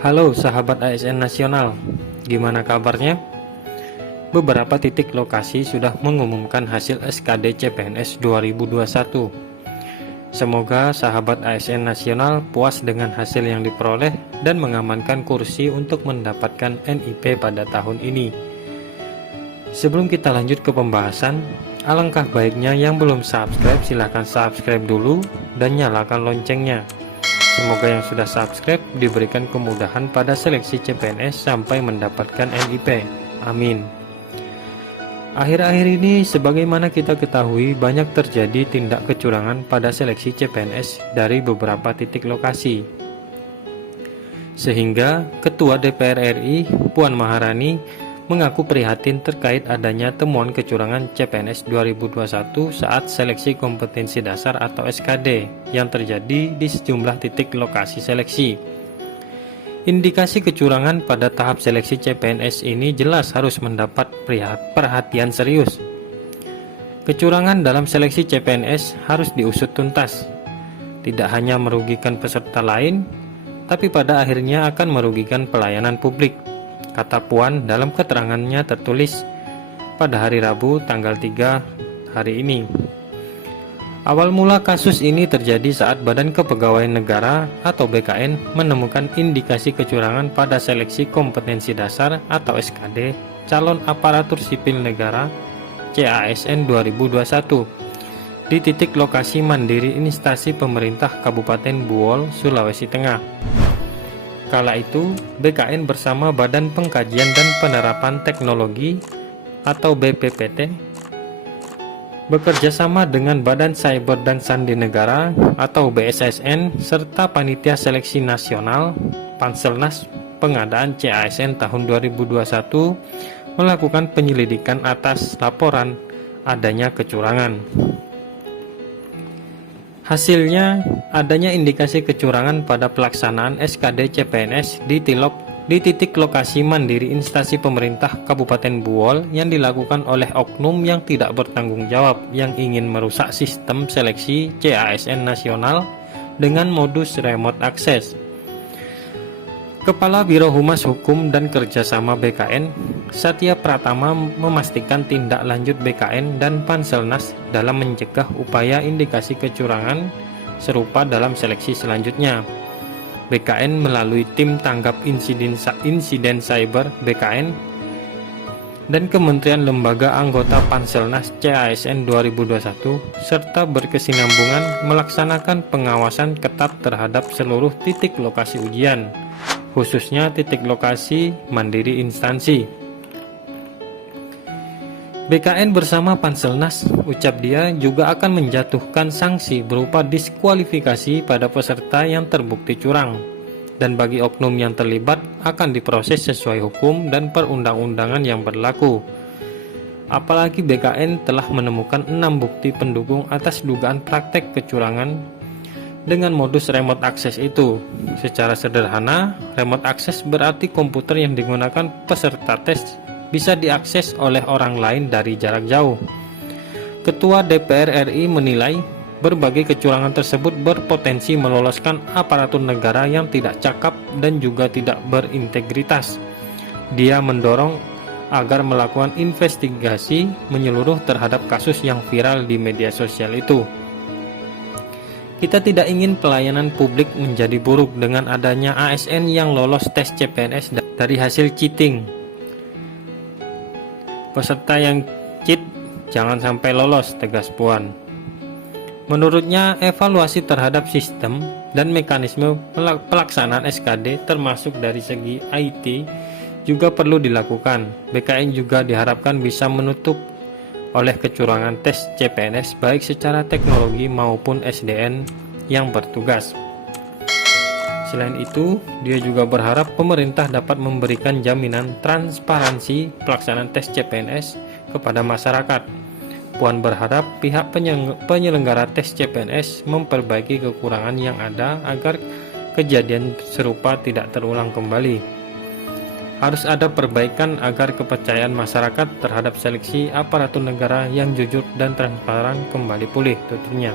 Halo sahabat ASN Nasional, gimana kabarnya? Beberapa titik lokasi sudah mengumumkan hasil SKD CPNS 2021. Semoga sahabat ASN Nasional puas dengan hasil yang diperoleh dan mengamankan kursi untuk mendapatkan NIP pada tahun ini. Sebelum kita lanjut ke pembahasan, alangkah baiknya yang belum subscribe silahkan subscribe dulu dan nyalakan loncengnya. Semoga yang sudah subscribe diberikan kemudahan pada seleksi CPNS sampai mendapatkan NIP. Amin. Akhir-akhir ini sebagaimana kita ketahui banyak terjadi tindak kecurangan pada seleksi CPNS dari beberapa titik lokasi. Sehingga Ketua DPR RI Puan Maharani mengaku prihatin terkait adanya temuan kecurangan CPNS 2021 saat seleksi kompetensi dasar atau SKD yang terjadi di sejumlah titik lokasi seleksi. Indikasi kecurangan pada tahap seleksi CPNS ini jelas harus mendapat perhatian serius. Kecurangan dalam seleksi CPNS harus diusut tuntas. Tidak hanya merugikan peserta lain, tapi pada akhirnya akan merugikan pelayanan publik, kata Puan dalam keterangannya tertulis pada hari Rabu tanggal 3 hari ini. Awal mula kasus ini terjadi saat Badan Kepegawaian Negara atau BKN menemukan indikasi kecurangan pada seleksi kompetensi dasar atau SKD calon aparatur sipil negara CASN 2021 di titik lokasi mandiri instansi pemerintah Kabupaten Buol, Sulawesi Tengah. Kala itu, BKN bersama Badan Pengkajian dan Penerapan Teknologi atau BPPT bekerja sama dengan Badan Cyber dan Sandi Negara atau BSSN serta Panitia Seleksi Nasional Panselnas pengadaan CASN tahun 2021 melakukan penyelidikan atas laporan adanya kecurangan. Hasilnya, adanya indikasi kecurangan pada pelaksanaan SKD CPNS di titik lokasi mandiri instansi pemerintah Kabupaten Buol yang dilakukan oleh oknum yang tidak bertanggung jawab yang ingin merusak sistem seleksi CASN nasional dengan modus remote access. Kepala Biro Humas Hukum dan Kerjasama BKN, Satya Pratama memastikan tindak lanjut BKN dan Panselnas dalam mencegah upaya indikasi kecurangan serupa dalam seleksi selanjutnya. BKN melalui tim tanggap insiden cyber BKN dan Kementerian Lembaga Anggota Panselnas CASN 2021 serta berkesinambungan melaksanakan pengawasan ketat terhadap seluruh titik lokasi ujian, khususnya titik lokasi mandiri instansi. BKN bersama Panselnas, ucap dia, juga akan menjatuhkan sanksi berupa diskualifikasi pada peserta yang terbukti curang, dan bagi oknum yang terlibat akan diproses sesuai hukum dan perundang-undangan yang berlaku. Apalagi BKN telah menemukan 6 bukti pendukung atas dugaan praktek kecurangan dengan modus remote access itu. Secara sederhana, remote access berarti komputer yang digunakan peserta tes bisa diakses oleh orang lain dari jarak jauh. Ketua DPR RI menilai berbagai kecurangan tersebut berpotensi meloloskan aparatur negara yang tidak cakap dan juga tidak berintegritas. Dia mendorong agar melakukan investigasi menyeluruh terhadap kasus yang viral di media sosial itu. Kita tidak ingin pelayanan publik menjadi buruk dengan adanya ASN yang lolos tes CPNS dari hasil cheating. Peserta yang cheat jangan sampai lolos, tegas Puan. Menurutnya, evaluasi terhadap sistem dan mekanisme pelaksanaan SKD termasuk dari segi IT juga perlu dilakukan. BKN juga diharapkan bisa menutup oleh kecurangan tes CPNS baik secara teknologi maupun SDN yang bertugas. Selain itu, dia juga berharap pemerintah dapat memberikan jaminan transparansi pelaksanaan tes CPNS kepada masyarakat. Puan berharap pihak penyelenggara tes CPNS memperbaiki kekurangan yang ada agar kejadian serupa tidak terulang kembali. Harus ada perbaikan agar kepercayaan masyarakat terhadap seleksi aparatur negara yang jujur dan transparan kembali pulih, tuturnya.